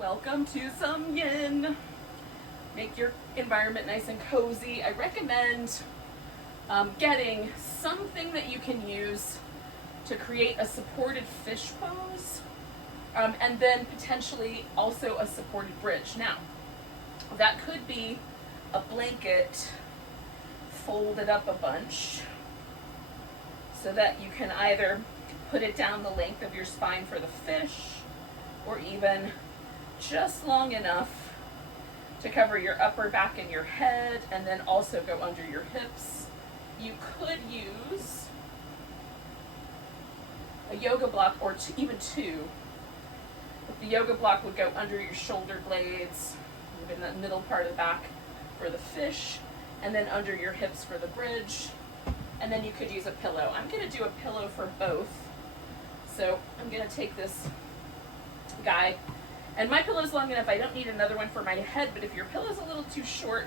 Welcome to some yin. Make your environment nice and cozy. I recommend getting something that you can use to create a supported fish pose, and then potentially also a supported bridge. Now, that could be a blanket folded up a bunch so that you can either put it down the length of your spine for the fish, or even just long enough to cover your upper back and your head, and then also go under your hips. You could use a yoga block, or even two. The yoga block would go under your shoulder blades, even the middle part of the back for the fish, and then under your hips for the bridge. And then you could use a pillow. I'm going to do a pillow for both. So I'm going to take this guy, and my pillow's long enough, I don't need another one for my head, but if your pillow's a little too short,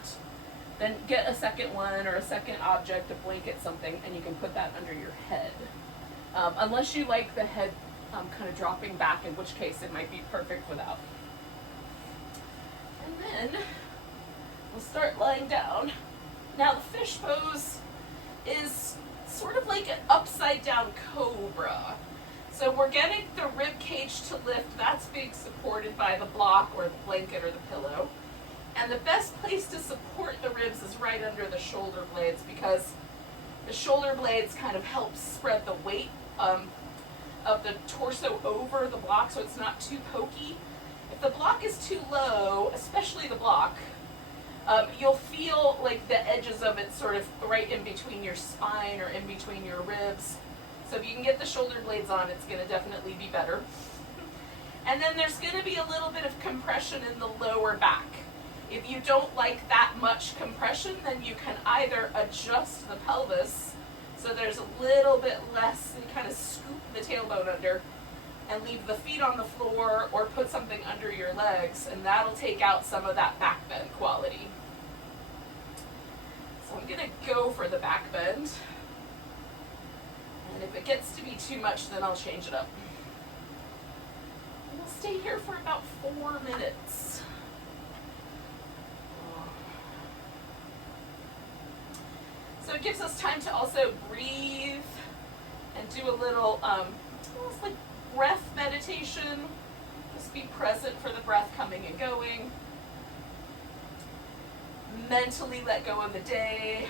then get a second one or a second object, a blanket, something, and you can put that under your head. Unless you like the head kind of dropping back, in which case it might be perfect without. And then we'll start lying down. Now the fish pose is sort of like an upside down cobra. So we're getting the rib cage to lift. That's being supported by the block or the blanket or the pillow. And the best place to support the ribs is right under the shoulder blades, because the shoulder blades kind of help spread the weight of the torso over the block, so it's not too pokey. If the block is too low, especially the block, you'll feel like the edges of it sort of right in between your spine or in between your ribs. So if you can get the shoulder blades on, it's going to definitely be better. And then there's going to be a little bit of compression in the lower back. If you don't like that much compression, then you can either adjust the pelvis so there's a little bit less, and kind of scoop the tailbone under and leave the feet on the floor, or put something under your legs, and that'll take out some of that back bend quality. So I'm going to go for the back bend. And if it gets to be too much, then I'll change it up. And we'll stay here for about 4 minutes. So it gives us time to also breathe and do a little almost like breath meditation. Just be present for the breath coming and going. Mentally let go of the day.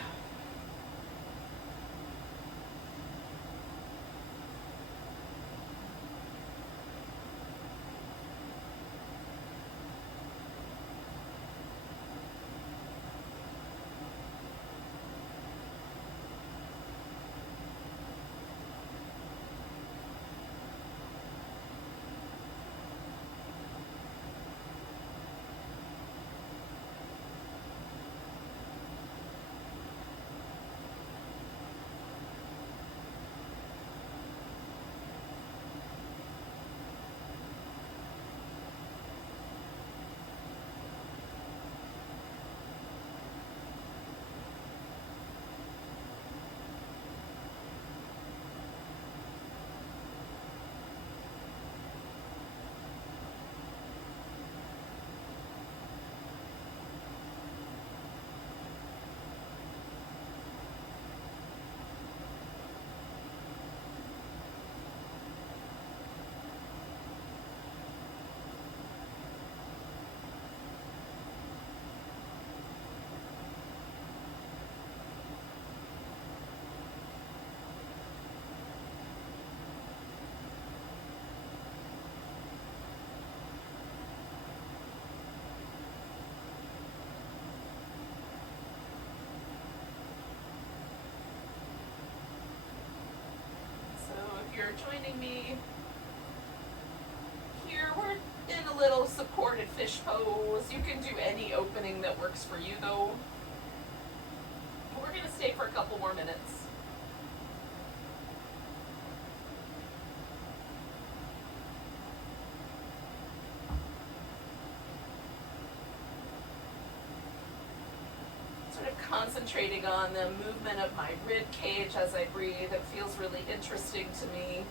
You're joining me here, we're in a little supported fish pose. You can do any opening that works for you though. We're going to stay for a couple more minutes. Sort of concentrating on the movement of my rib cage as I breathe. It feels really interesting to me.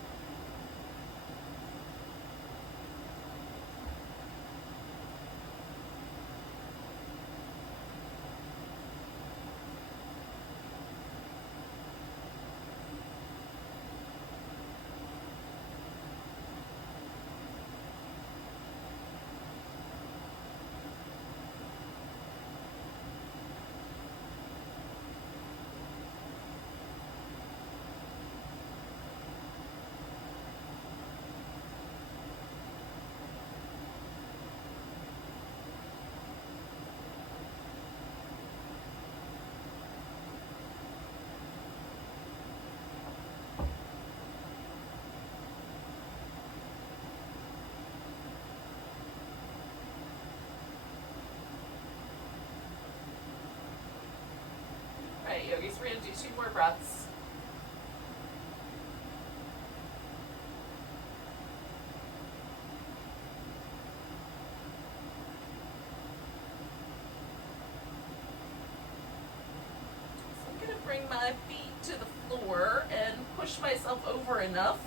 right, yogis. We're going to do 2 more breaths. So I'm going to bring my feet to the floor and push myself over enough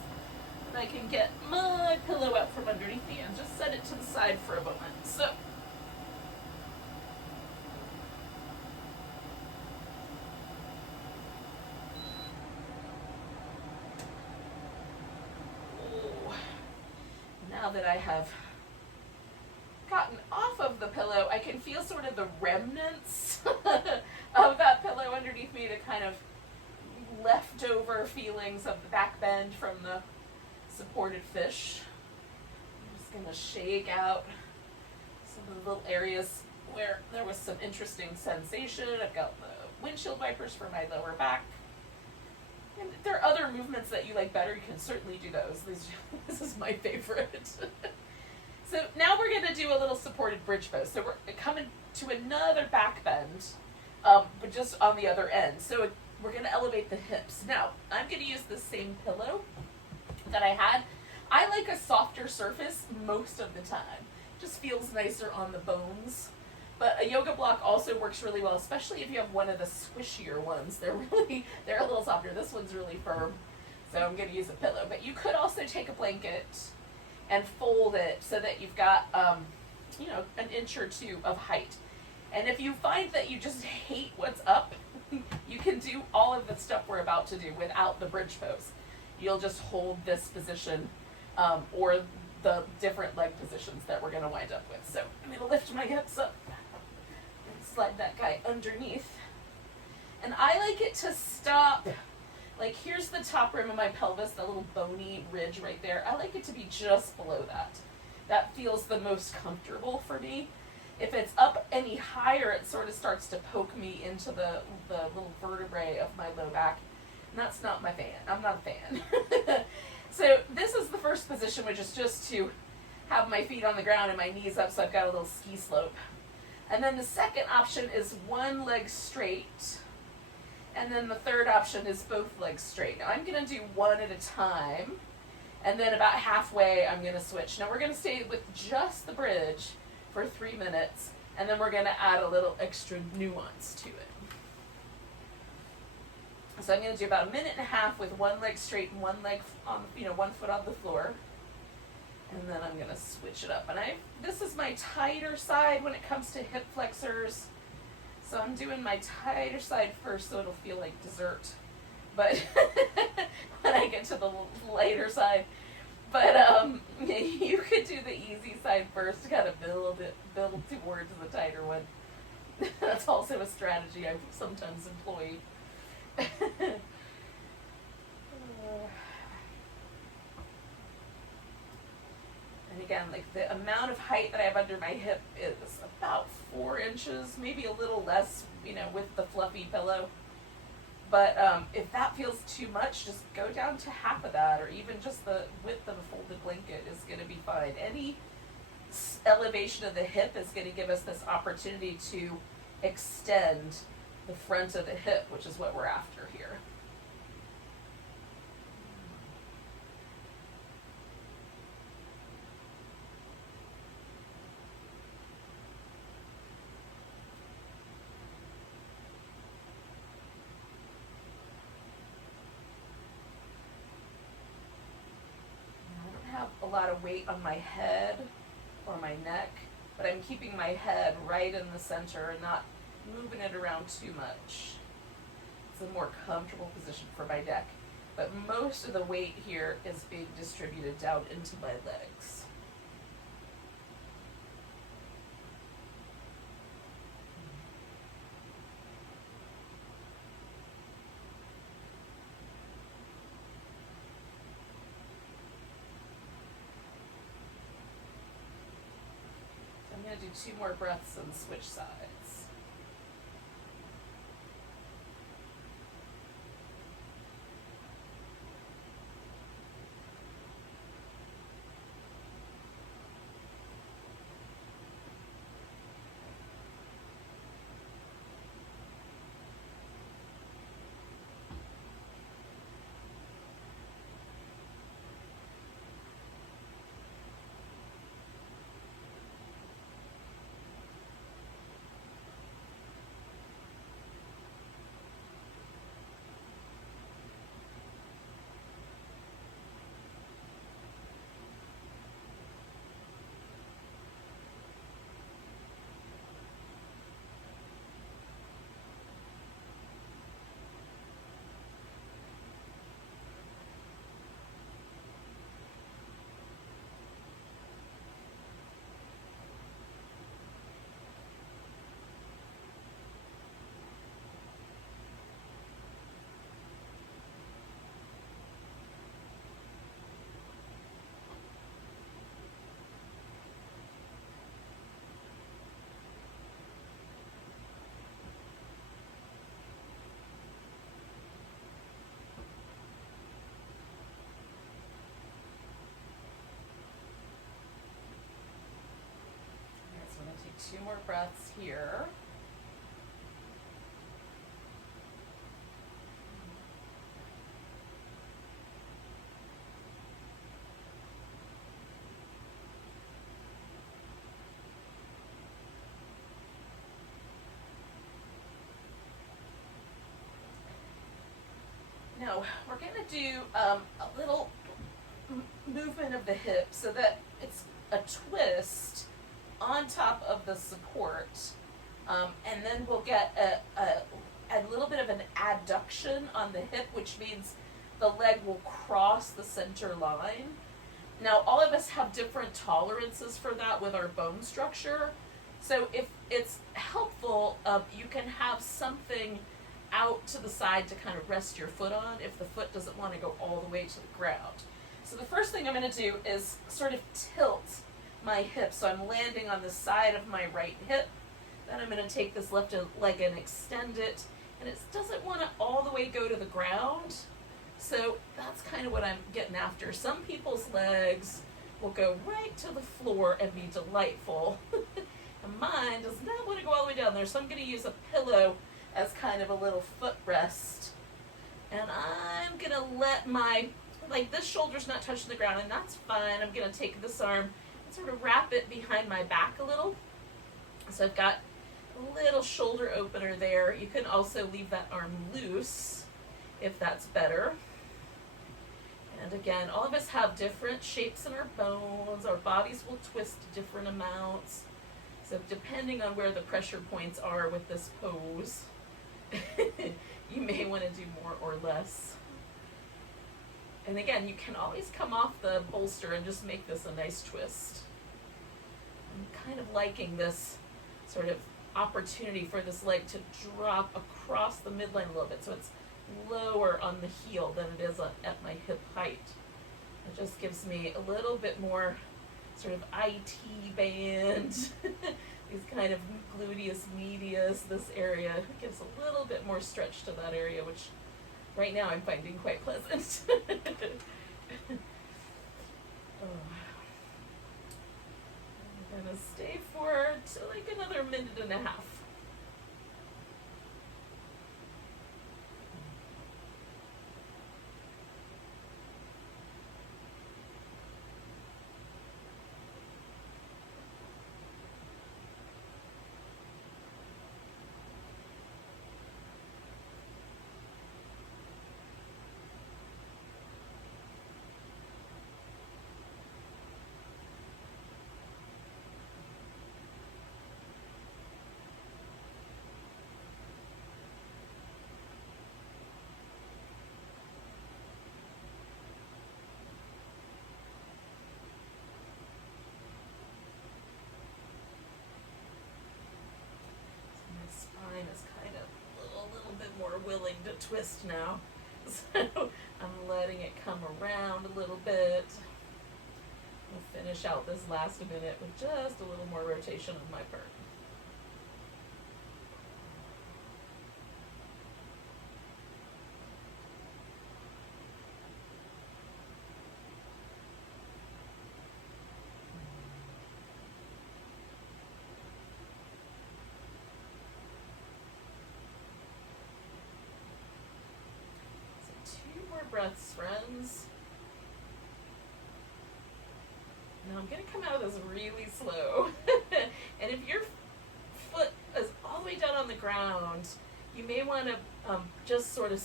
that I can get my pillow out from underneath me and just set it to the side for a moment. So now that I have gotten off of the pillow, I can feel sort of the remnants of that pillow underneath me, the kind of leftover feelings of the back bend from the supported fish. I'm just going to shake out some of the little areas where there was some interesting sensation. I've got the windshield wipers for my lower back. And if there are other movements that you like better, you can certainly do those. This is my favorite. So now we're going to do a little supported bridge pose. So we're coming to another back bend, but just on the other end. So we're going to elevate the hips. Now, I'm going to use the same pillow that I had. I like a softer surface most of the time. Just feels nicer on the bones. But a yoga block also works really well, especially if you have one of the squishier ones. They're a little softer. This one's really firm, so I'm going to use a pillow. But you could also take a blanket and fold it so that you've got, an inch or 2 of height. And if you find that you just hate what's up, you can do all of the stuff we're about to do without the bridge pose. You'll just hold this position, or the different leg positions that we're going to wind up with. So I'm going to lift my hips up and slide that guy underneath. And I like it to stop, like here's the top rim of my pelvis, the little bony ridge right there. I like it to be just below that. That feels the most comfortable for me. If it's up any higher, it sort of starts to poke me into the little vertebrae of my low back. And that's not my fan. I'm not a fan. So this is the first position, which is just to have my feet on the ground and my knees up, so I've got a little ski slope. And then the second option is one leg straight. And then the third option is both legs straight. Now I'm going to do one at a time. And then about halfway, I'm going to switch. Now we're going to stay with just the bridge for 3 minutes. And then we're going to add a little extra nuance to it. So I'm going to do about 1.5 minutes with one leg straight and one leg on, one foot on the floor. And then I'm going to switch it up. And this is my tighter side when it comes to hip flexors. So I'm doing my tighter side first so it'll feel like dessert. But when I get to the lighter side. But you could do the easy side first to kind of build towards the tighter one. That's also a strategy I sometimes employ. And again, like the amount of height that I have under my hip is about 4 inches, maybe a little less, with the fluffy pillow. But if that feels too much, just go down to half of that, or even just the width of a folded blanket is going to be fine. Any elevation of the hip is going to give us this opportunity to extend the front of the hip, which is what we're after here. A lot of weight on my head or my neck, but I'm keeping my head right in the center and not moving it around too much. It's a more comfortable position for my neck, but most of the weight here is being distributed down into my legs. I'm going to do 2 more breaths and switch sides. 2 more breaths here. Now, we're going to do a little movement of the hip so that it's a twist on top of the support. And then we'll get a little bit of an adduction on the hip, which means the leg will cross the center line. Now, all of us have different tolerances for that with our bone structure. So if it's helpful, you can have something out to the side to kind of rest your foot on if the foot doesn't want to go all the way to the ground. So the first thing I'm going to do is sort of tilt my hip. So I'm landing on the side of my right hip. Then I'm going to take this left leg and extend it. And it doesn't want to all the way go to the ground. So that's kind of what I'm getting after. Some people's legs will go right to the floor and be delightful. And mine does not want to go all the way down there. So I'm going to use a pillow as kind of a little footrest. And I'm going to let this shoulder's not touching the ground, and that's fine. I'm going to take this arm and sort of wrap it behind my back a little. So I've got a little shoulder opener there. You can also leave that arm loose if that's better. And again, all of us have different shapes in our bones. Our bodies will twist different amounts. So depending on where the pressure points are with this pose, you may want to do more or less. And again, you can always come off the bolster and just make this a nice twist. I'm kind of liking this sort of opportunity for this leg to drop across the midline a little bit, so it's lower on the heel than it is at my hip height. It just gives me a little bit more sort of IT band, these kind of gluteus medius, this area. It gives a little bit more stretch to that area, which right now I'm finding quite pleasant. I'm gonna stay for like another minute and a half. Spine is kind of a little bit more willing to twist now. So I'm letting it come around a little bit. We'll finish out this last minute with just a little more rotation on my part. Breaths, friends. Now I'm going to come out of this really slow. And if your foot is all the way down on the ground, you may want to just sort of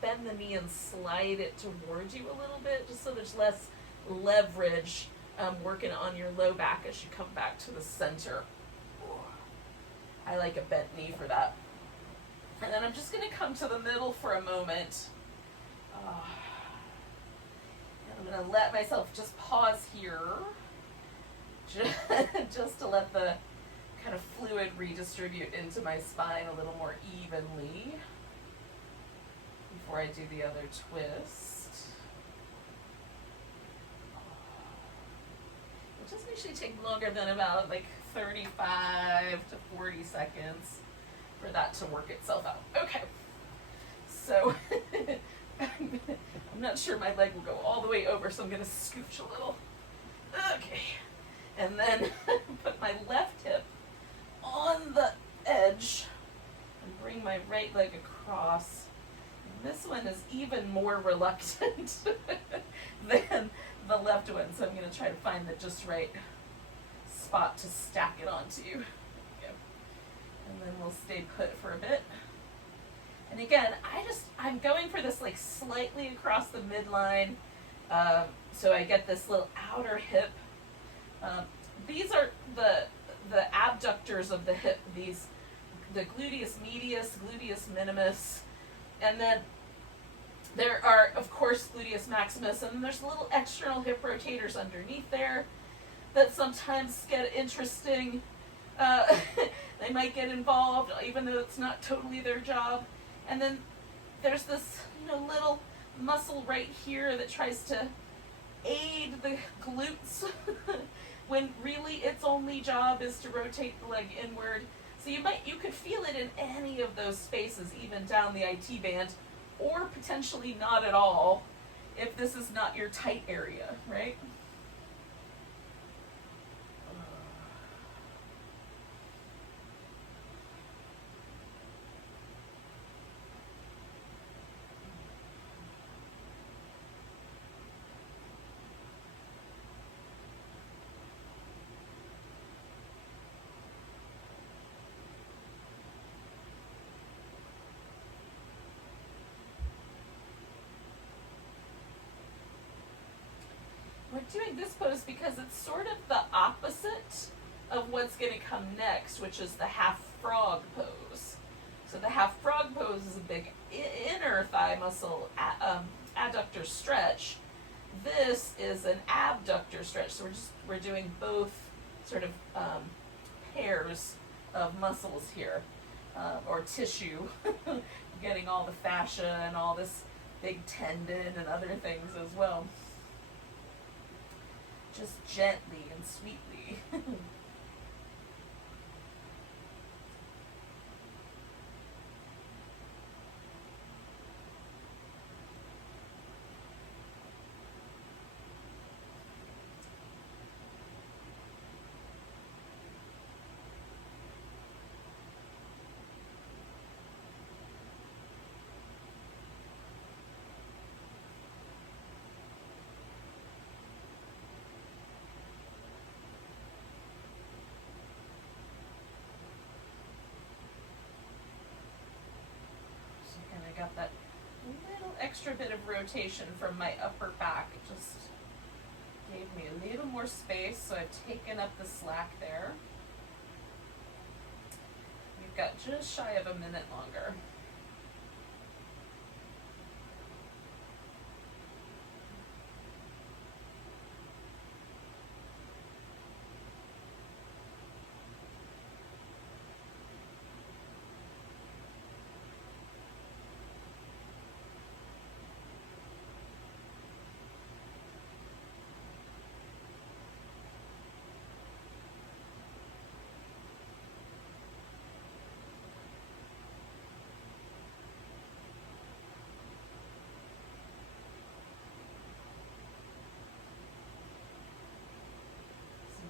bend the knee and slide it towards you a little bit, just so there's less leverage working on your low back as you come back to the center. I like a bent knee for that. And then I'm just going to come to the middle for a moment. And I'm going to let myself just pause here, just to let the kind of fluid redistribute into my spine a little more evenly before I do the other twist. It doesn't usually take longer than about like 35 to 40 seconds for that to work itself out. Okay, so I'm not sure my leg will go all the way over, so I'm going to scooch a little. Okay, and then put my left hip right leg across. And this one is even more reluctant than the left one, so I'm going to try to find the just right spot to stack it onto. There we go. And then we'll stay put for a bit. And again, I'm going for this like slightly across the midline, so I get this little outer hip. These are the abductors of the hip, the gluteus medius, gluteus minimus, and then there are, of course, gluteus maximus, and then there's little external hip rotators underneath there that sometimes get interesting. They might get involved, even though it's not totally their job. And then there's this, little muscle right here that tries to aid the glutes when really its only job is to rotate the leg inward. So you could feel it in any of those spaces, even down the IT band, or potentially not at all if this is not your tight area, right? We're doing this pose because it's sort of the opposite of what's going to come next, which is the half frog pose. So the half frog pose is a big inner thigh muscle adductor stretch. This is an abductor stretch. So we're doing both sort of pairs of muscles here, or tissue, getting all the fascia and all this big tendon and other things as well. Just gently and sweetly. I got that little extra bit of rotation from my upper back. It just gave me a little more space, so I've taken up the slack there. We've got just shy of a minute longer.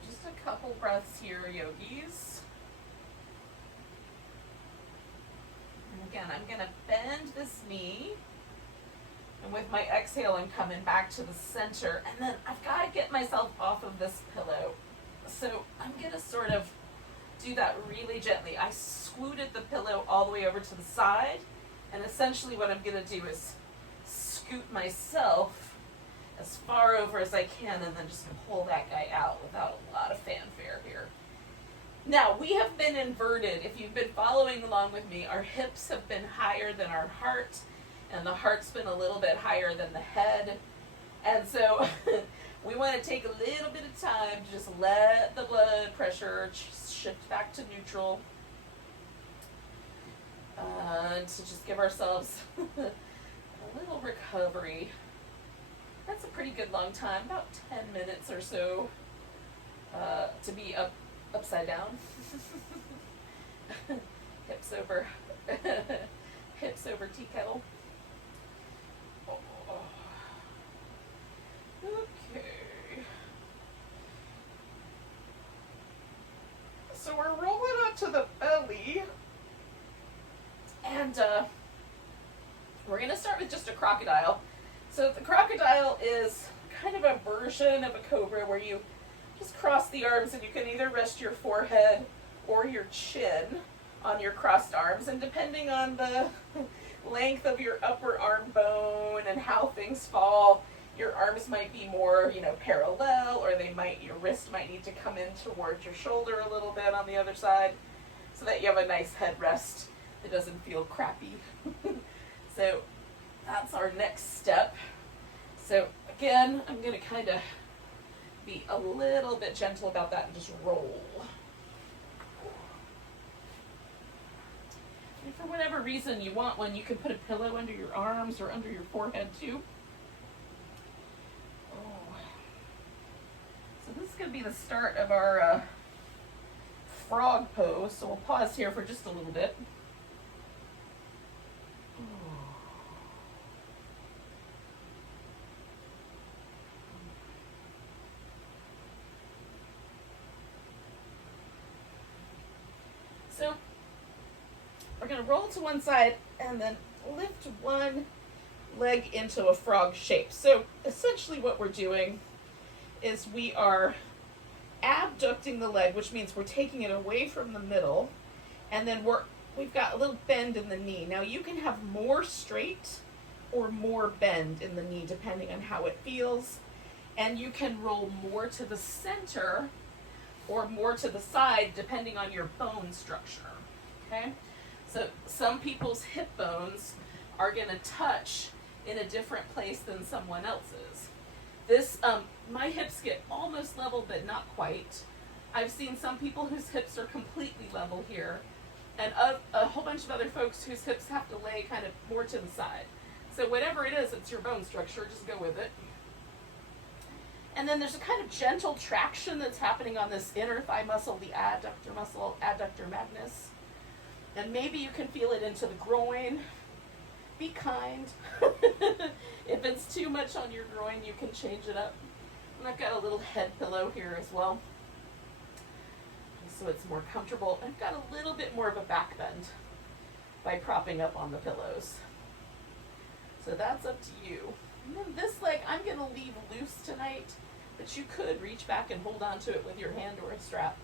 Just a couple breaths here, yogis. And again, I'm going to bend this knee. And with my exhale, I'm coming back to the center. And then I've got to get myself off of this pillow. So I'm going to sort of do that really gently. I scooted the pillow all the way over to the side. And essentially what I'm going to do is scoot myself as far over as I can and then just pull that guy out without a lot of fanfare here. Now, we have been inverted. If you've been following along with me, our hips have been higher than our heart, and the heart's been a little bit higher than the head. And so we want to take a little bit of time to just let the blood pressure shift back to neutral. To just give ourselves a little recovery. That's a pretty good long time, about 10 minutes or so, to be upside down. hips over tea kettle. Oh. Okay. So we're rolling onto the belly, And we're going to start with just a crocodile. So the crocodile is kind of a version of a cobra where you just cross the arms and you can either rest your forehead or your chin on your crossed arms, and depending on the length of your upper arm bone and how things fall, your arms might be more, parallel, or your wrist might need to come in towards your shoulder a little bit on the other side so that you have a nice headrest that doesn't feel crappy. So that's our next step. So again, I'm going to kind of be a little bit gentle about that and just roll. If for whatever reason you want one, you can put a pillow under your arms or under your forehead too. Oh. So this is going to be the start of our frog pose. So we'll pause here for just a little bit. So we're going to roll to one side and then lift one leg into a frog shape. So essentially what we're doing is we are abducting the leg, which means we're taking it away from the middle, and then we've got a little bend in the knee. Now you can have more straight or more bend in the knee depending on how it feels, and you can roll more to the center or more to the side depending on your bone structure. Okay? So some people's hip bones are going to touch in a different place than someone else's. My hips get almost level, but not quite. I've seen some people whose hips are completely level here, and a whole bunch of other folks whose hips have to lay kind of more to the side. So whatever it is, it's your bone structure, just go with it. And then there's a kind of gentle traction that's happening on this inner thigh muscle, the adductor muscle, adductor magnus. And maybe you can feel it into the groin. Be kind. If it's too much on your groin, you can change it up. And I've got a little head pillow here as well, so it's more comfortable. I've got a little bit more of a back bend by propping up on the pillows. So that's up to you. And then this leg, I'm going to leave loose tonight, but you could reach back and hold on to it with your hand or a strap.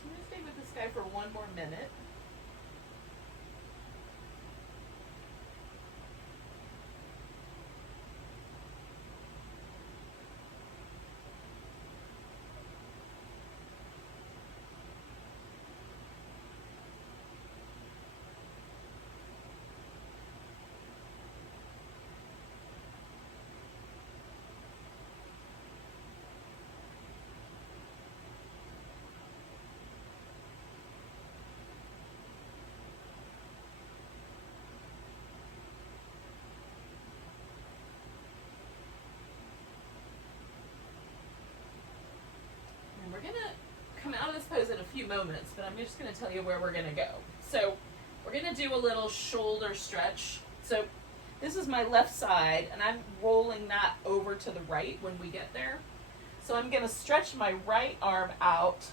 I'm going to stay with this guy for one more minute. out of this pose in a few moments, but I'm just going to tell you where we're going to go. So we're going to do a little shoulder stretch. So this is my left side, and I'm rolling that over to the right when we get there. So I'm going to stretch my right arm out,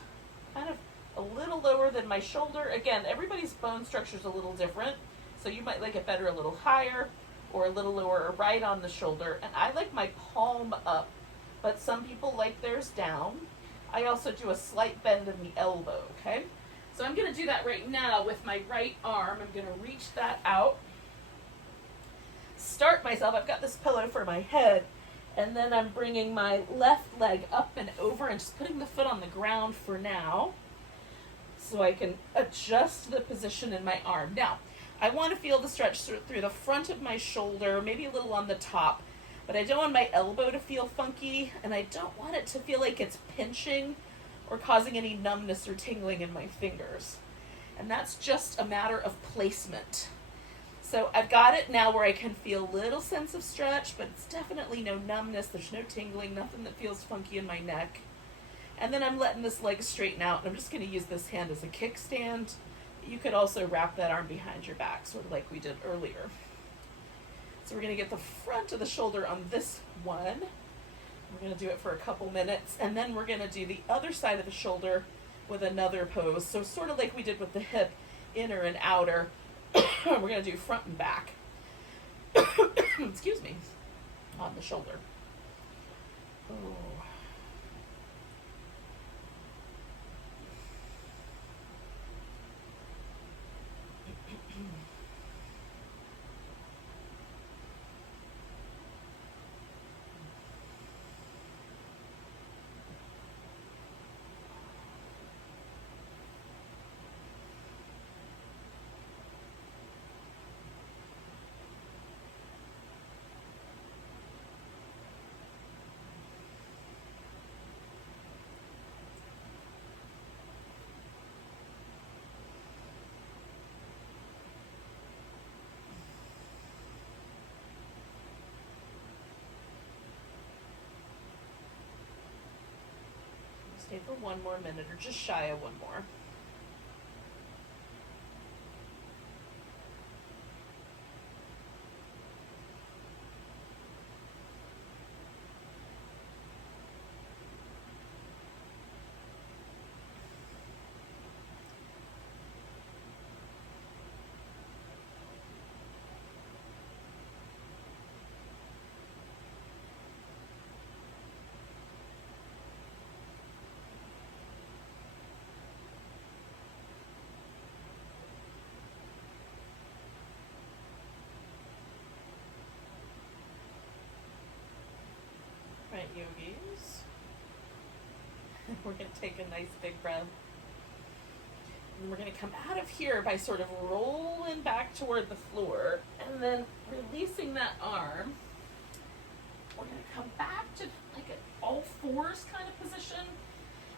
kind of a little lower than my shoulder. Again, everybody's bone structure is a little different, so you might like it better a little higher or a little lower or right on the shoulder. And I like my palm up, but some people like theirs down. I also do a slight bend in the elbow, okay? So I'm going to do that right now with my right arm. I'm going to reach that out, start myself. I've got this pillow for my head, and then I'm bringing my left leg up and over and just putting the foot on the ground for now so I can adjust the position in my arm. Now, I want to feel the stretch through the front of my shoulder, maybe a little on the top, but I don't want my elbow to feel funky, and I don't want it to feel like it's pinching or causing any numbness or tingling in my fingers. And that's just a matter of placement. So I've got it now where I can feel a little sense of stretch, but it's definitely no numbness, there's no tingling, nothing that feels funky in my neck. And then I'm letting this leg straighten out, and I'm just going to use this hand as a kickstand. You could also wrap that arm behind your back, sort of like we did earlier. So we're going to get the front of the shoulder on this one. We're going to do it for a couple minutes, and then we're going to do the other side of the shoulder with another pose. So sort of like we did with the hip, inner and outer. We're going to do front and back. Excuse me, on the shoulder. Oh. Stay for one more minute, or just shy of one more. Right, yogis. We're going to take a nice big breath. And we're going to come out of here by sort of rolling back toward the floor and then releasing that arm. We're going to come back to like an all fours kind of position.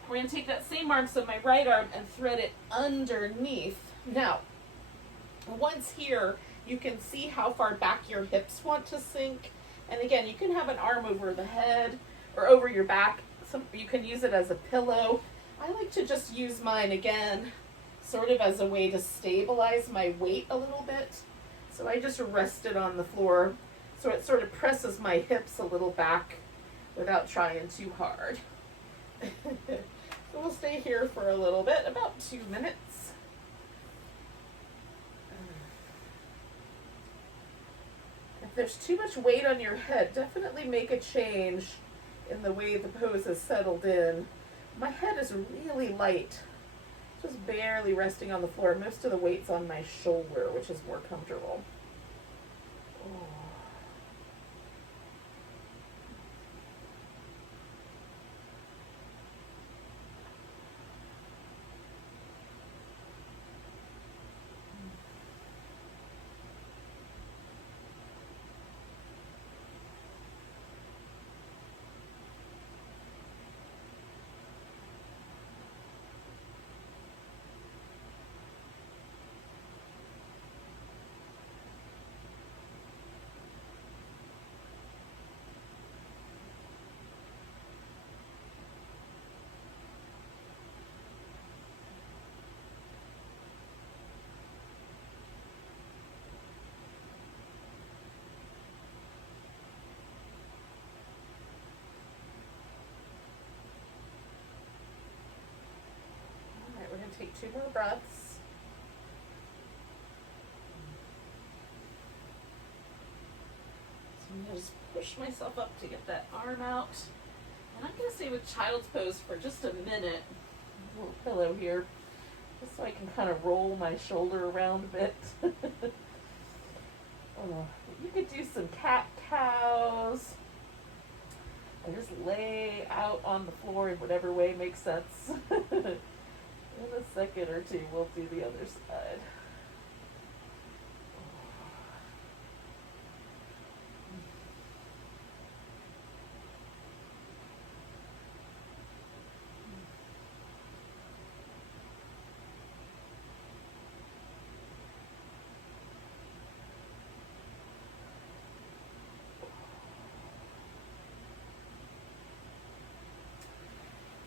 We're going to take that same arm, so my right arm, and thread it underneath. Now, once here, you can see how far back your hips want to sink. And again, you can have an arm over the head or over your back. You can use it as a pillow. I like to just use mine, again, sort of as a way to stabilize my weight a little bit. So I just rest it on the floor so it sort of presses my hips a little back without trying too hard. So we'll stay here for a little bit, about 2 minutes. If there's too much weight on your head, definitely make a change in the way the pose is settled in. My head is really light, just barely resting on the floor. Most of the weight's on my shoulder, which is more comfortable. Oh. 2 more breaths. So I'm going to just push myself up to get that arm out. And I'm going to stay with child's pose for just a minute. A little pillow here, just so I can kind of roll my shoulder around a bit. You could do some cat-cows. Or just lay out on the floor in whatever way makes sense. In a second or two, we'll do the other side.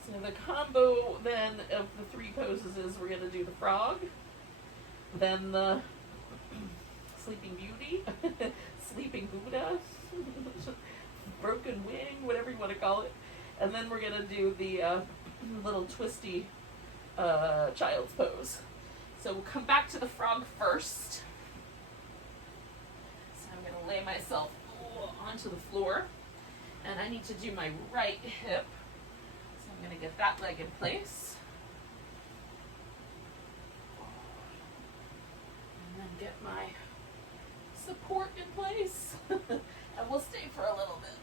So the combo then of the 3 poses is we're going to do the frog, then the sleeping beauty, sleeping Buddha, broken wing, whatever you want to call it, and then we're going to do the little twisty child's pose. So we'll come back to the frog first. So I'm going to lay myself onto the floor, and I need to do my right hip. I'm going to get that leg in place. And then get my support in place. And we'll stay for a little bit.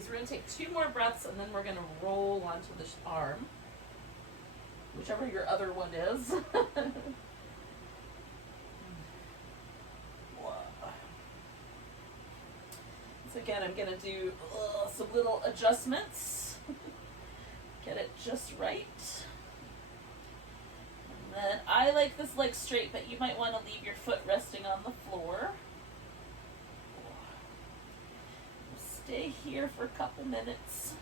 yogis. We're going to take 2 more breaths, and then we're going to roll onto the arm, whichever your other one is. So again, I'm going to do some little adjustments. Get it just right. And then I like this leg straight, but you might want to leave your foot resting on the floor. Stay here for a couple minutes.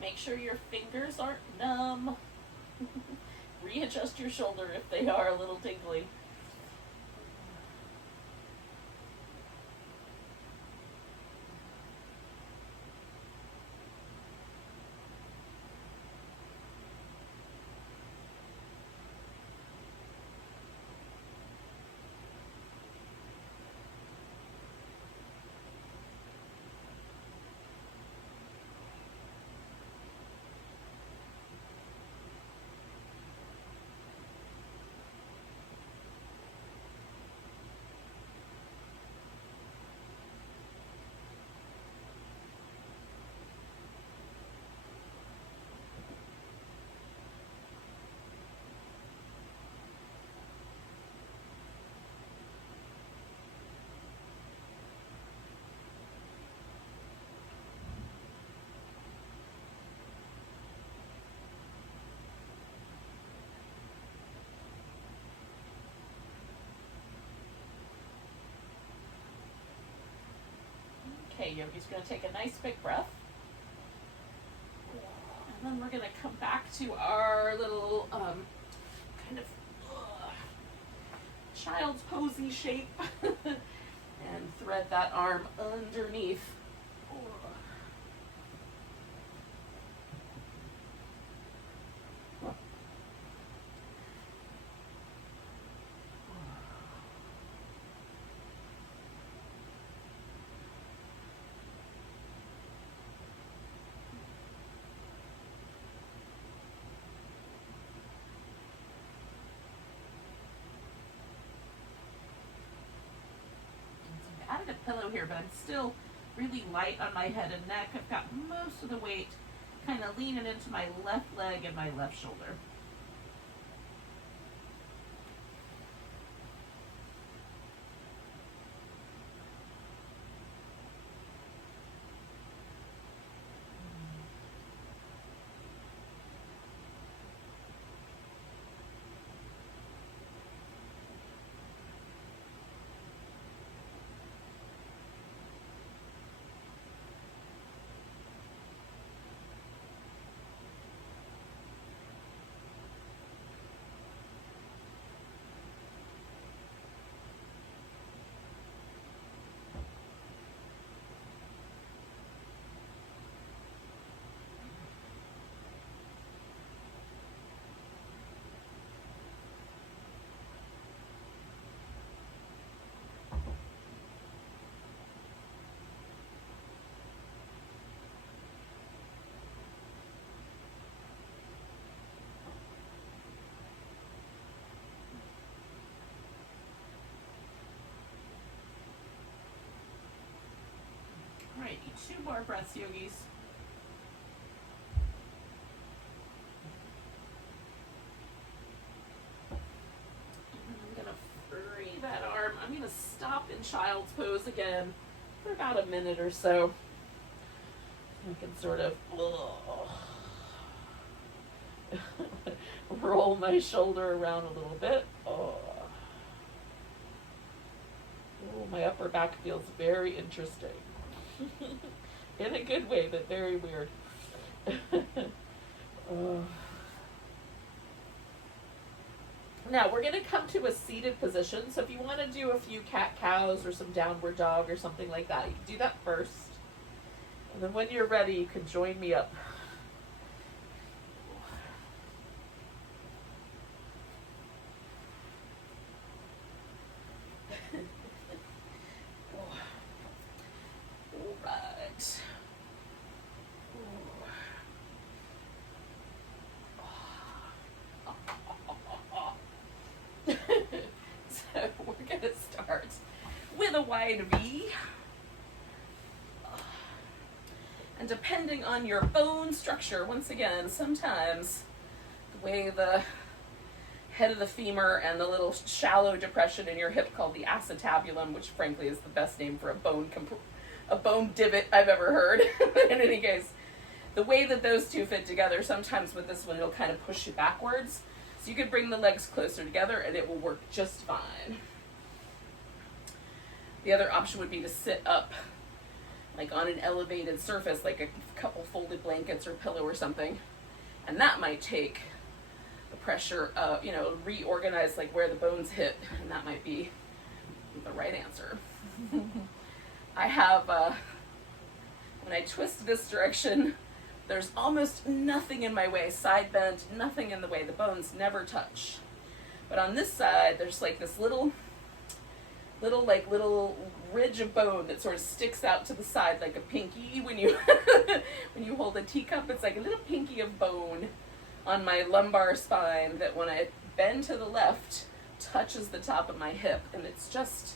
Make sure your fingers aren't numb. Readjust your shoulder if they are a little tingly. Okay, yogi's going to take a nice big breath. And then we're going to come back to our little kind of child's posy shape and thread that arm underneath. Added a pillow here, but I'm still really light on my head and neck. I've got most of the weight kind of leaning into my left leg and my left shoulder. All right, 2 more breaths, yogis. I'm going to free that arm. I'm going to stop in child's pose again for about a minute or so. I can sort of roll my shoulder around a little bit. Oh, my upper back feels very interesting. In a good way, but very weird. Oh. Now we're going to come to a seated position. So if you want to do a few cat-cows or some downward dog or something like that, you can do that first. And then when you're ready, you can join me up. All right. So we're going to start with a wide V. And depending on your bone structure, once again, sometimes the way the head of the femur and the little shallow depression in your hip called the acetabulum, which frankly is the best name for a bone divot I've ever heard. In any case, the way that those two fit together, sometimes with this one it'll kind of push you backwards. So you could bring the legs closer together and it will work just fine. The other option would be to sit up, like on an elevated surface, like a couple folded blankets or pillow or something. And that might take the pressure, reorganize like where the bones hit, and that might be the right answer. I have, when I twist this direction, there's almost nothing in my way, side bend, nothing in the way, the bones never touch. But on this side, there's like this little ridge of bone that sort of sticks out to the side like a pinky when you when you hold a teacup. It's like a little pinky of bone on my lumbar spine that when I bend to the left touches the top of my hip, and it's just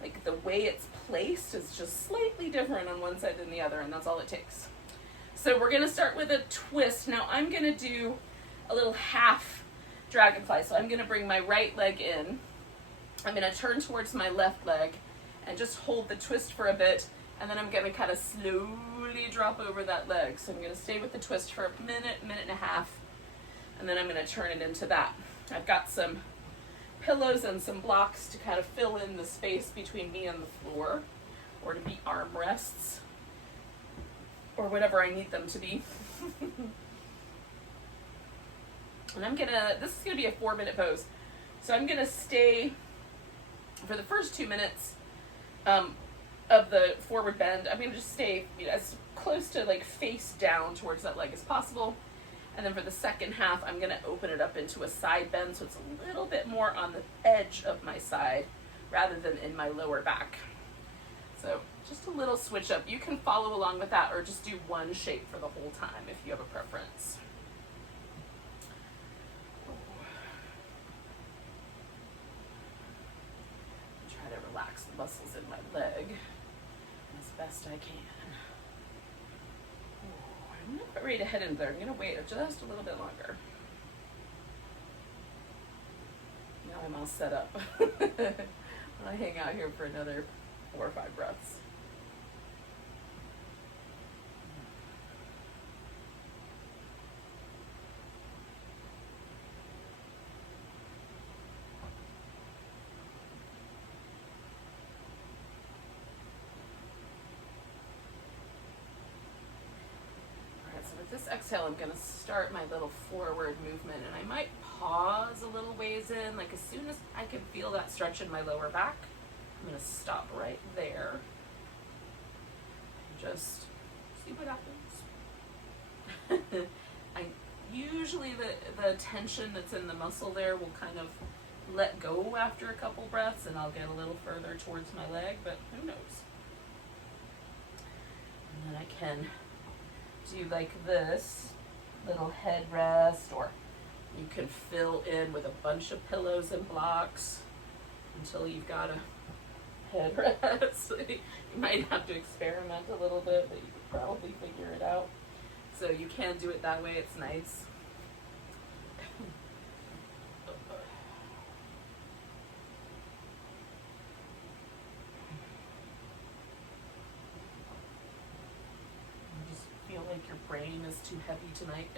like the way it's placed is just slightly different on one side than the other, and that's all it takes. So we're going to start with a twist. Now I'm going to do a little half dragonfly. So I'm going to bring my right leg in. I'm going to turn towards my left leg and just hold the twist for a bit, and then I'm going to kind of slowly drop over that leg. So I'm going to stay with the twist for a minute and a half, and then I'm going to turn it into that. I've got some pillows and some blocks to kind of fill in the space between me and the floor, or to be armrests, or whatever I need them to be. And this is going to be a 4-minute pose. So I'm going to stay for the first 2 minutes of the forward bend. I'm going to just stay as close to like face down towards that leg as possible. And then for the second half, I'm going to open it up into a side bend, so it's a little bit more on the edge of my side rather than in my lower back. So just a little switch up. You can follow along with that or just do one shape for the whole time if you have a preference. Try to relax the muscles in my leg as best I can. I'm not quite ready to head into there. I'm going to wait just a little bit longer. Now I'm all set up. I'll hang out here for another 4 or 5 breaths. So with this exhale, I'm going to start my little forward movement, and I might pause a little ways in, like as soon as I can feel that stretch in my lower back, I'm going to stop right there and just see what happens. Usually the tension that's in the muscle there will kind of let go after a couple breaths, and I'll get a little further towards my leg, but who knows. And then I can do like this little headrest, or you can fill in with a bunch of pillows and blocks until you've got a headrest. You might have to experiment a little bit, but you could probably figure it out. So you can do it that way, it's nice. Like your brain is too heavy tonight.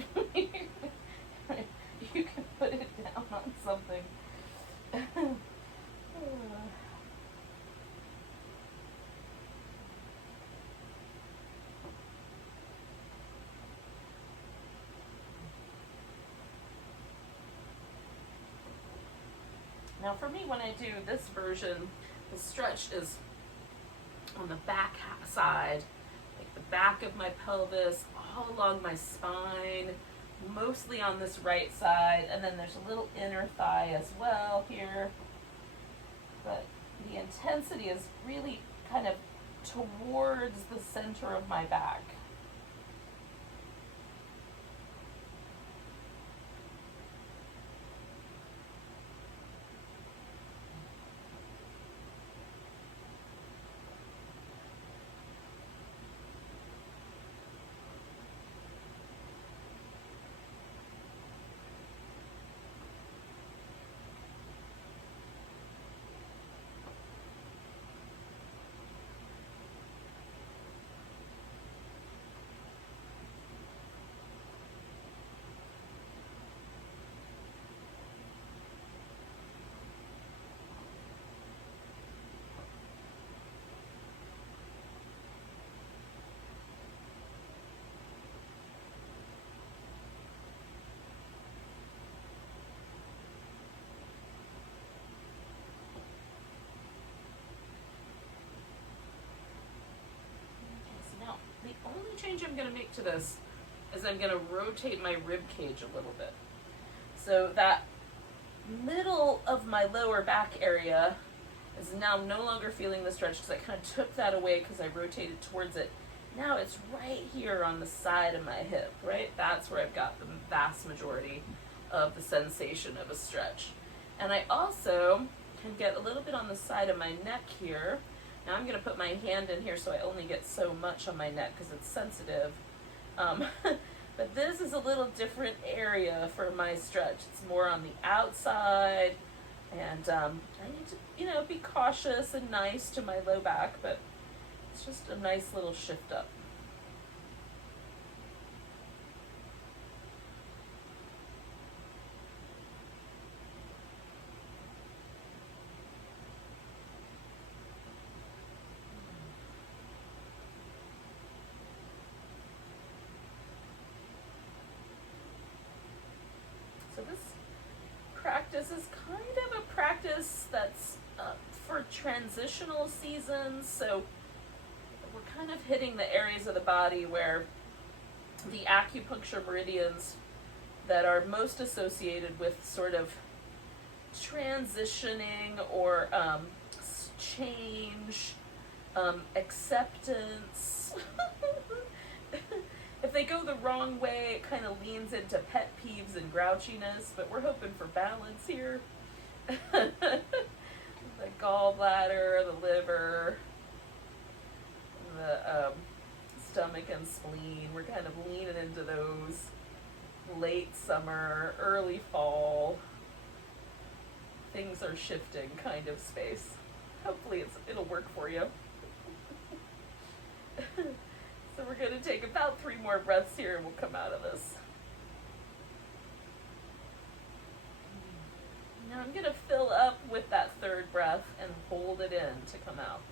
You can put it down on something. Now for me, when I do this version, the stretch is on the back side, like the back of my pelvis, all along my spine, mostly on this right side, and then there's a little inner thigh as well here. But the intensity is really kind of towards the center of my back. The only change I'm going to make to this is I'm going to rotate my rib cage a little bit. So that middle of my lower back area is now no longer feeling the stretch because I kind of took that away because I rotated towards it. Now it's right here on the side of my hip, right? That's where I've got the vast majority of the sensation of a stretch. And I also can get a little bit on the side of my neck here. Now I'm going to put my hand in here so I only get so much on my neck because it's sensitive. But this is a little different area for my stretch. It's more on the outside, and I need to, be cautious and nice to my low back, but it's just a nice little shift up. So this practice is kind of a practice that's for transitional seasons. So we're kind of hitting the areas of the body where the acupuncture meridians that are most associated with sort of transitioning or change, acceptance. If they go the wrong way, it kind of leans into pet peeves and grouchiness, but we're hoping for balance here. The gallbladder, the liver, the stomach and spleen, we're kind of leaning into those late summer, early fall, things are shifting kind of space. Hopefully it'll work for you. So we're going to take about 3 more breaths here and we'll come out of this. Now I'm going to fill up with that 3rd breath and hold it in to come out.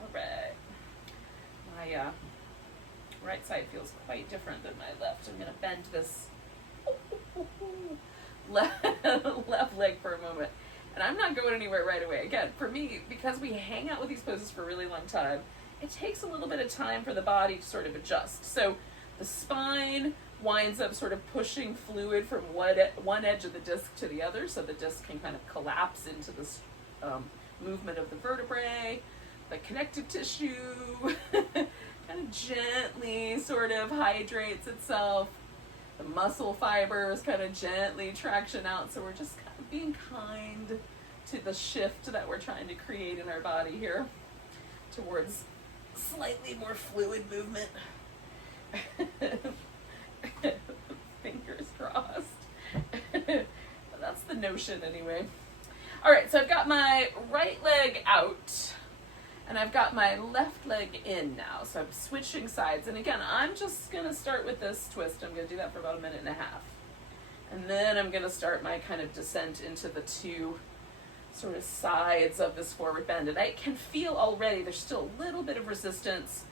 Alright. My right side feels quite different than my left. I'm going to bend this left leg for a moment. And I'm not going anywhere right away. Again, for me, because we hang out with these poses for a really long time, it takes a little bit of time for the body to sort of adjust. So the spine winds up sort of pushing fluid from one edge of the disc to the other, so the disc can kind of collapse into this movement of the vertebrae. The connective tissue kind of gently sort of hydrates itself. The muscle fibers kind of gently traction out. So we're just kind of being kind to the shift that we're trying to create in our body here towards slightly more fluid movement. Fingers crossed. But that's the notion anyway. All right, so I've got my right leg out. And I've got my left leg in now, so I'm switching sides. And again, I'm just going to start with this twist. I'm going to do that for about 1.5 minutes. And then I'm going to start my kind of descent into the 2 sort of sides of this forward bend. And I can feel already there's still a little bit of resistance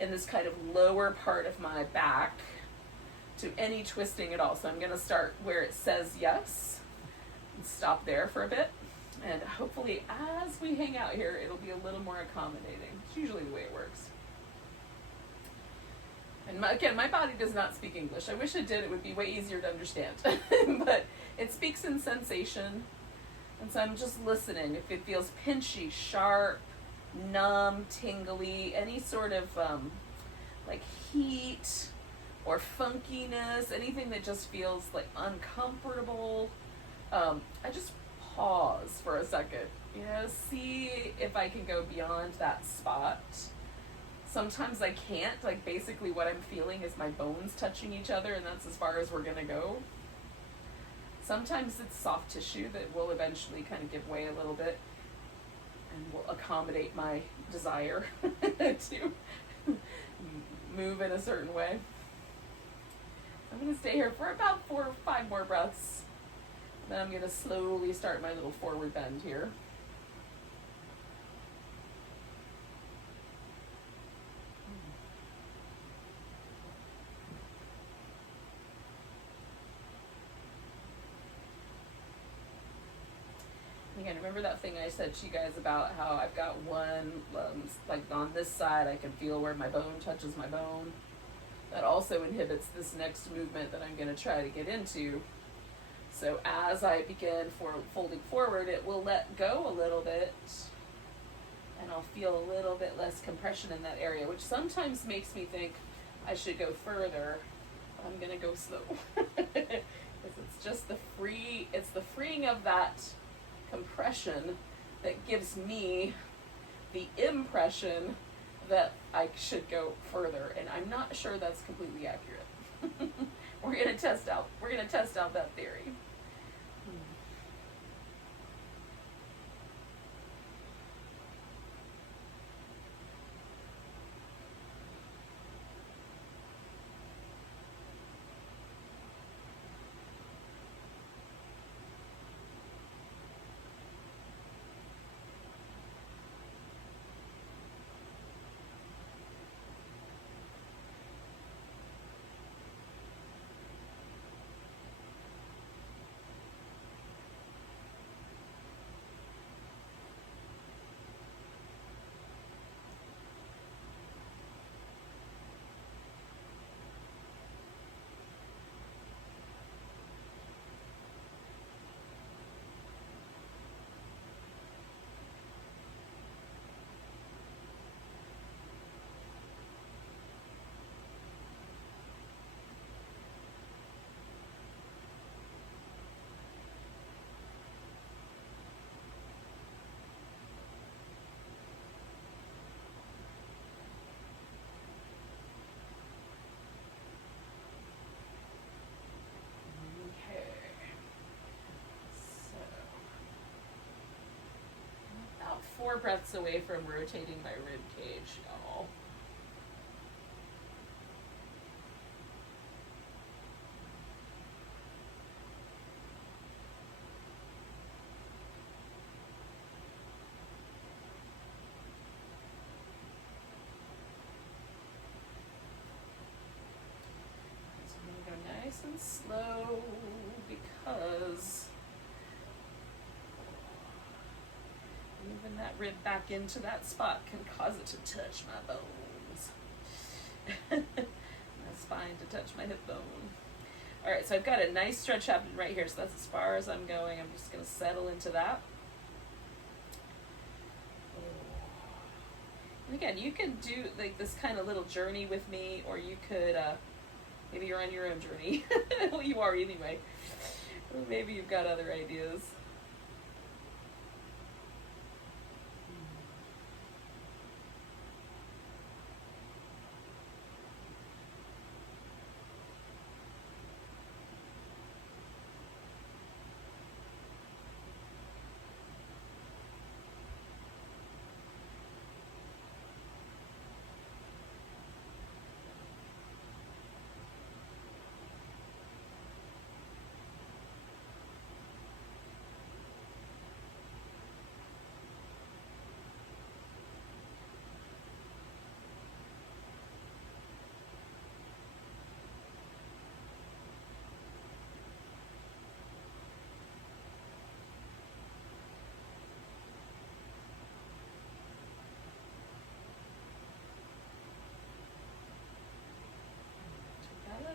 in this kind of lower part of my back to any twisting at all. So I'm going to start where it says yes and stop there for a bit. And hopefully as we hang out here, it'll be a little more accommodating. It's usually the way it works. And again, my body does not speak English. I wish it did. It would be way easier to understand. But it speaks in sensation. And so I'm just listening. If it feels pinchy, sharp, numb, tingly, any sort of like heat or funkiness, anything that just feels like uncomfortable, I just pause for a second. You know, see if I can go beyond that spot. Sometimes I can't. Like, basically what I'm feeling is my bones touching each other, and that's as far as we're gonna go. Sometimes it's soft tissue that will eventually kind of give way a little bit and will accommodate my desire to move in a certain way. I'm gonna stay here for about 4 or 5 more breaths. Then I'm gonna slowly start my little forward bend here. Again, remember that thing I said to you guys about how I've got one, like on this side, I can feel where my bone touches my bone. That also inhibits this next movement that I'm going to try to get into. So as I begin folding forward, it will let go a little bit, and I'll feel a little bit less compression in that area, which sometimes makes me think I should go further. But I'm going to go slow. Because it's just the freeing of that compression that gives me the impression that I should go further, and I'm not sure that's completely accurate. We're gonna test out that theory. About 4 breaths away from rotating my rib cage, y'all. So I'm going to go nice and slow because moving that rib back into that spot can cause it to touch my bones. My spine to touch my hip bone. Alright, so I've got a nice stretch happening right here, so that's as far as I'm going. I'm just going to settle into that. And again, you can do like this kind of little journey with me, or you could, maybe you're on your own journey. Well, you are anyway. Or maybe you've got other ideas.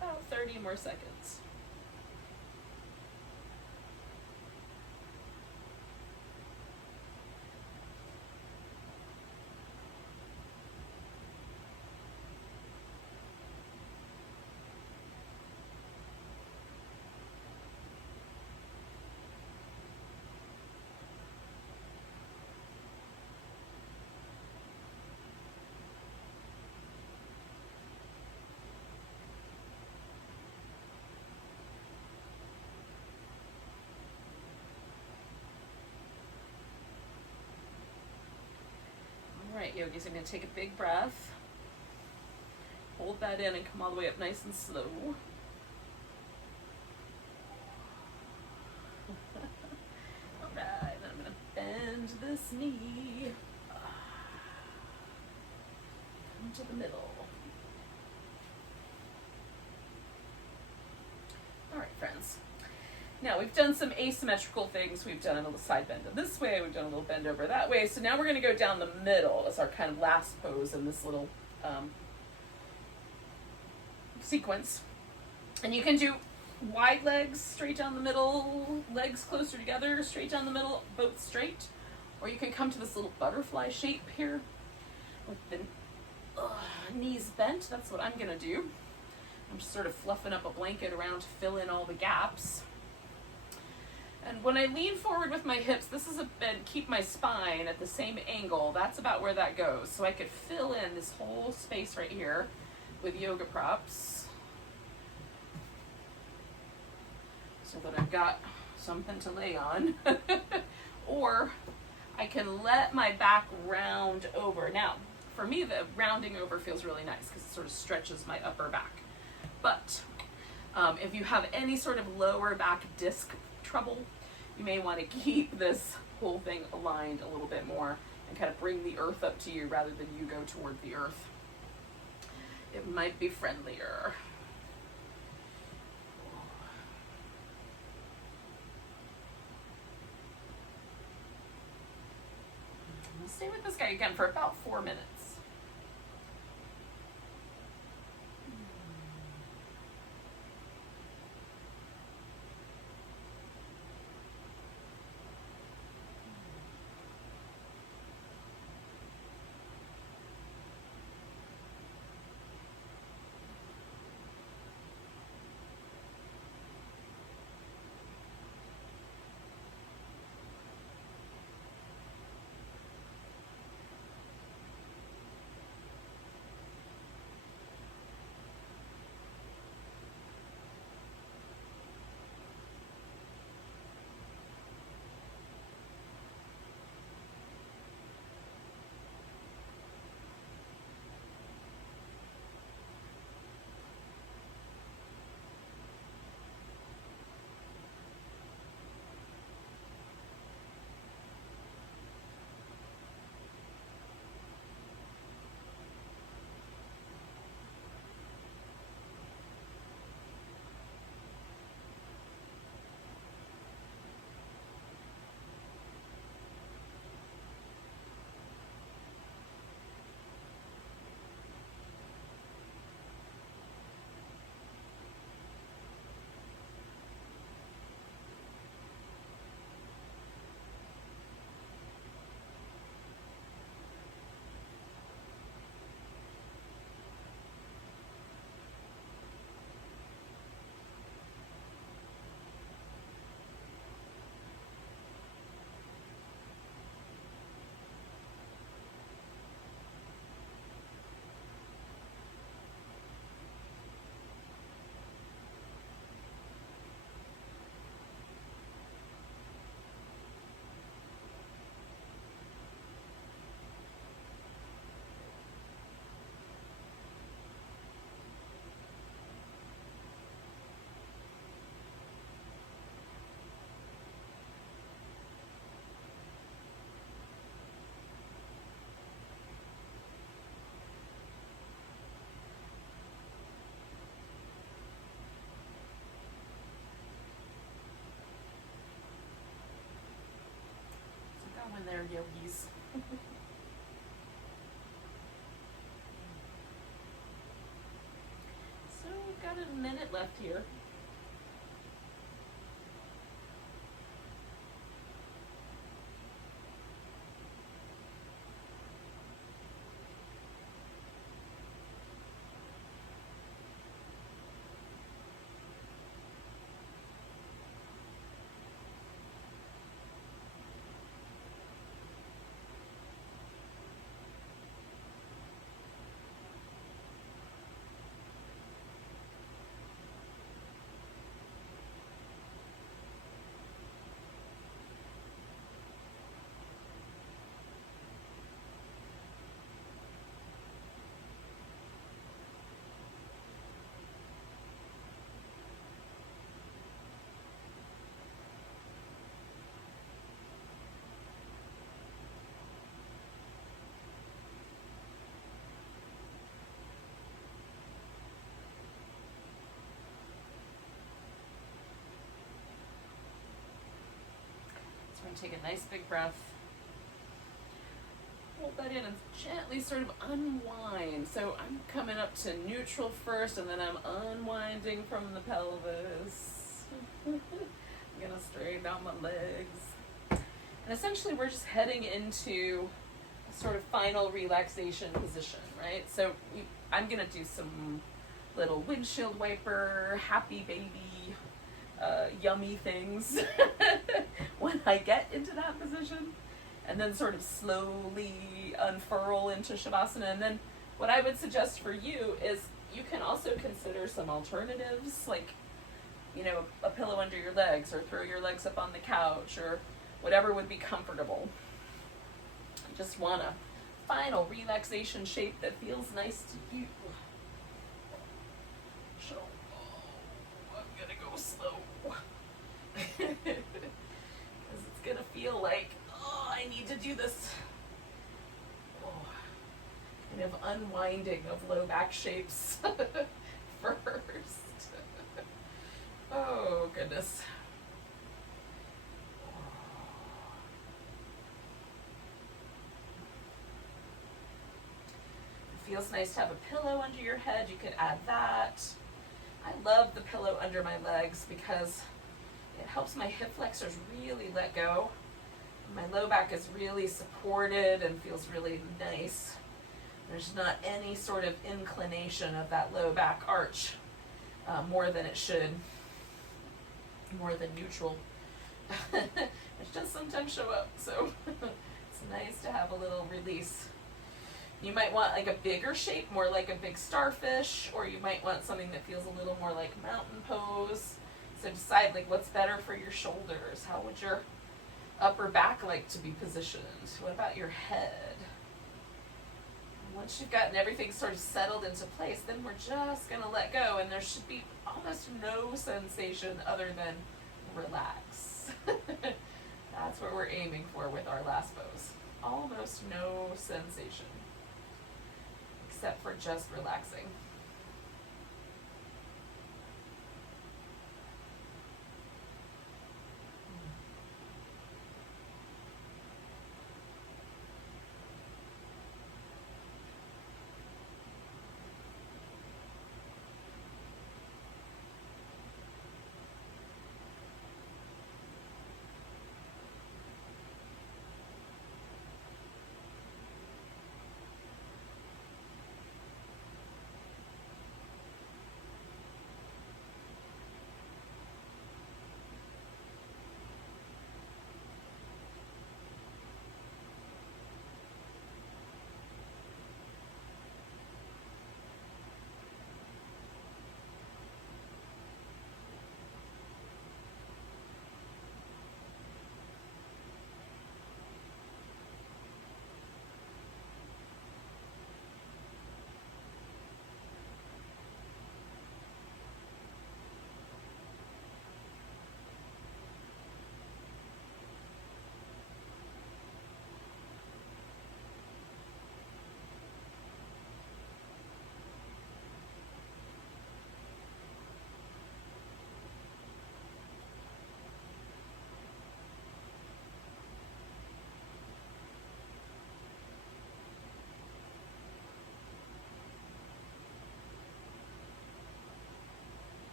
about 30 more seconds. All right, yogis, I'm going to take a big breath. Hold that in and come all the way up nice and slow. All right, then I'm going to bend this knee. Come to the middle. All right, friends. Now, we've done some asymmetrical things. We've done a little side bend this way. We've done a little bend over that way. So now we're going to go down the middle as our kind of last pose in this little sequence. And you can do wide legs straight down the middle, legs closer together, straight down the middle, both straight. Or you can come to this little butterfly shape here with the knees bent. That's what I'm going to do. I'm just sort of fluffing up a blanket around to fill in all the gaps. And when I lean forward with my hips, this is and keep my spine at the same angle. That's about where that goes. So I could fill in this whole space right here with yoga props. So that I've got something to lay on. Or I can let my back round over. Now, for me, the rounding over feels really nice because it sort of stretches my upper back. But if you have any sort of lower back disc trouble, you may want to keep this whole thing aligned a little bit more and kind of bring the earth up to you rather than you go toward the earth. It might be friendlier. I'll stay with this guy again for about 4 minutes. When they're yogis. So we've got a minute right, left here. So I'm going to take a nice big breath. Hold that in and gently sort of unwind. So I'm coming up to neutral first, and then I'm unwinding from the pelvis. I'm going to straighten out my legs. And essentially we're just heading into a sort of final relaxation position, right? So I'm going to do some little windshield wiper, happy baby, yummy things when I get into that position. And then sort of slowly unfurl into Shavasana. And then what I would suggest for you is you can also consider some alternatives, like, you know, a pillow under your legs, or throw your legs up on the couch, or whatever would be comfortable. You just want a final relaxation shape that feels nice to you. So, I'm gonna go slow. Because it's gonna feel like, I need to do this kind of unwinding of low back shapes first. Oh, goodness. It feels nice to have a pillow under your head. You could add that. I love the pillow under my legs because it helps my hip flexors really let go. My low back is really supported and feels really nice. There's not any sort of inclination of that low back arch more than it should, more than neutral, which does sometimes show up. So it's nice to have a little release. You might want like a bigger shape, more like a big starfish, or you might want something that feels a little more like mountain pose. So decide like what's better for your shoulders. How would your upper back like to be positioned? What about your head? Once you've gotten everything sort of settled into place, then we're just going to let go, and there should be almost no sensation other than relax. That's what we're aiming for with our last pose. Almost no sensation, except for just relaxing.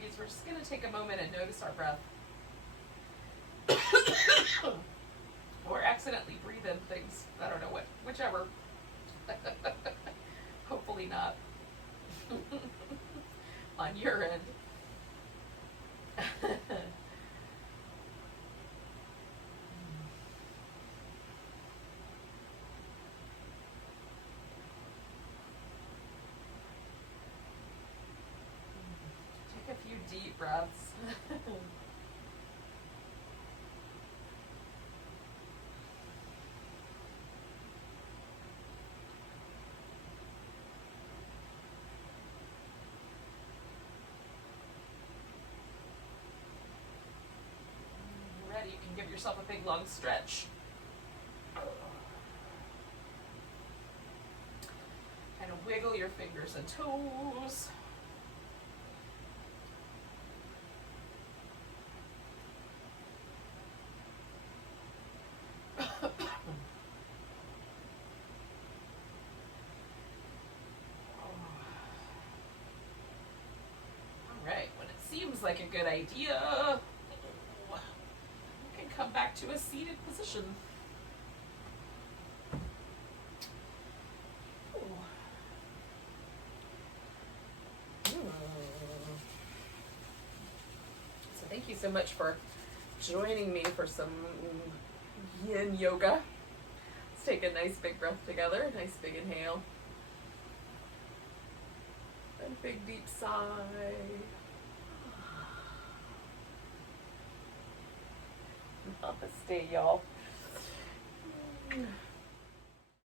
yogis, we're just going to take a moment and notice our breath. Or accidentally breathe in things. I don't know whichever. Hopefully not. On your end. Take a few deep breaths. Ready, you can give yourself a big long stretch. Kind of wiggle your fingers and toes. Alright, when it seems like a good idea, come back to a seated position. So thank you so much for joining me for some yin yoga. Let's take a nice big breath together, nice big inhale. And big deep sigh. Namaste, y'all.